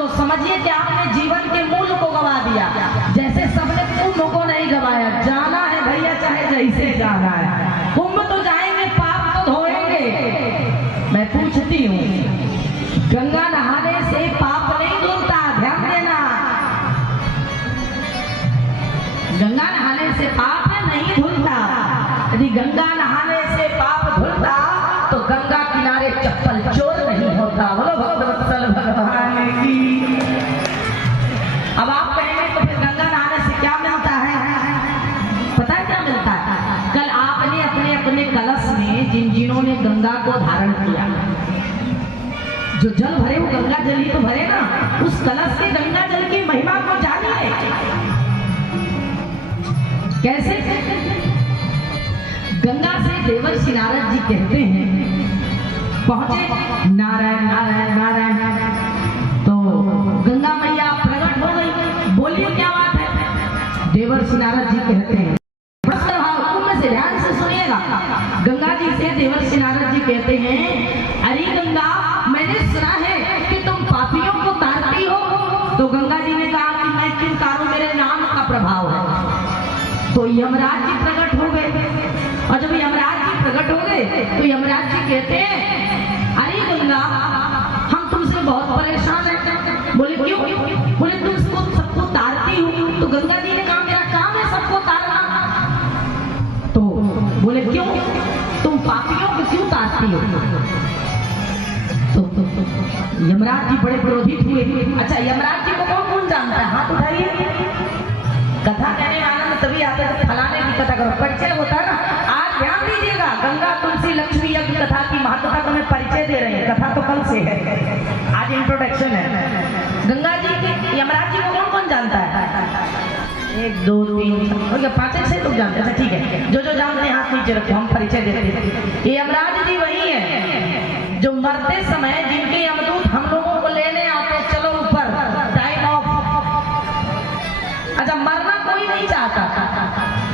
तो समझिए कि आपने जीवन के मूल को गवा दिया। जैसे सबने कुंभ को नहीं गवाया, जाना है भैया चाहे जैसे जाना है, कुंभ तो जाएंगे, पाप तो धोएंगे। मैं पूछती हूँ, गंगा नहाने से पाप नहीं धुलता, ध्यान देना। गंगा नहाने से पाप नहीं धुलता। यदि गंगा नहाने से पाप धुलता तो गंगा किनारे चप्पल चोर नहीं होता। बोलो भक्तवत्सल भगवान की। अब आप कहेंगे तो फिर गंगा नहाने से क्या मिलता है? पता है क्या मिलता है? कल आपने अपने अपने कलश में जिन्होंने गंगा को धारण किया, जो जल भरे वो गंगा जल ही तो भरे ना, उस कलश के गंगा जल की महिमा को जानिए। कैसे? गंगा से देवर्षि नारद जी कहते हैं, पहुंचे नारायण नारायण नारायण, तो गंगा मैया प्रकट हो गई। बोलिए क्या बात है? देवर्षि नारद जी कहते हैं, कुंभ से ध्यान से सुनिएगा। गंगा जी से देवर्षि नारद जी कहते हैं, अरे गंगा, मैंने सुना है कि तुम पापियों को तारती हो। तो गंगा जी ने कहा कि मैं क्यों तारूं, मेरे नाम का प्रभाव है। तो यमराज जी प्रकट हो गए, और जब यमराज जी प्रकट हो गए तो यमराज जी कहते हैं, अरे गंगा, हम तुमसे बहुत परेशान हैं। बोले क्यों? बोले तुम सबको तारती हो। तो गंगा जी ने कहा, मेरा काम है सबको तारना। तो बोले क्यों? तुम पापियों को क्यों तारती हो? तो यमराज जी बड़े क्रोधित हुए। अच्छा, यमराज जी को कौन कौन जानता है? हाथ उठाइए। कथा कहने वाला में तभी आते हैं, फलाने की कथा करो, परिचय होता है ना। आज ध्यान दीजिएगा, गंगा तुलसी लक्ष्मी यज्ञ कथा की महत्वता को मैं परिचय दे रहे हैं। कथा तो कल से है, आज इंट्रोडक्शन है। गंगा जी की, यमराज जी को कौन कौन जानता है? 1 2 3 5 6 लोग जानते हैं। ठीक है, जो जो जानते हैं हाथ नीचे रखो, हम परिचय देते हैं। ये यमराज जी वही है जो मरते समय जिनके यमदूत हम लोगों को लेने आते, चलो ऊपर, टाइम ऑफ। अच्छा, मरना कोई नहीं चाहता,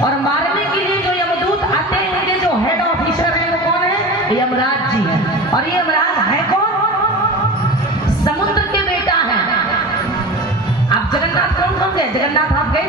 और मारने के लिए जो यमदूत आते हैं, इनके जो हेड ऑफिसर हैं वो कौन है? यमराज जी है। और ये यमराज है कौन? समुद्र के बेटा है। आप जगन्नाथ कौन गए? जगन्नाथ आप गए?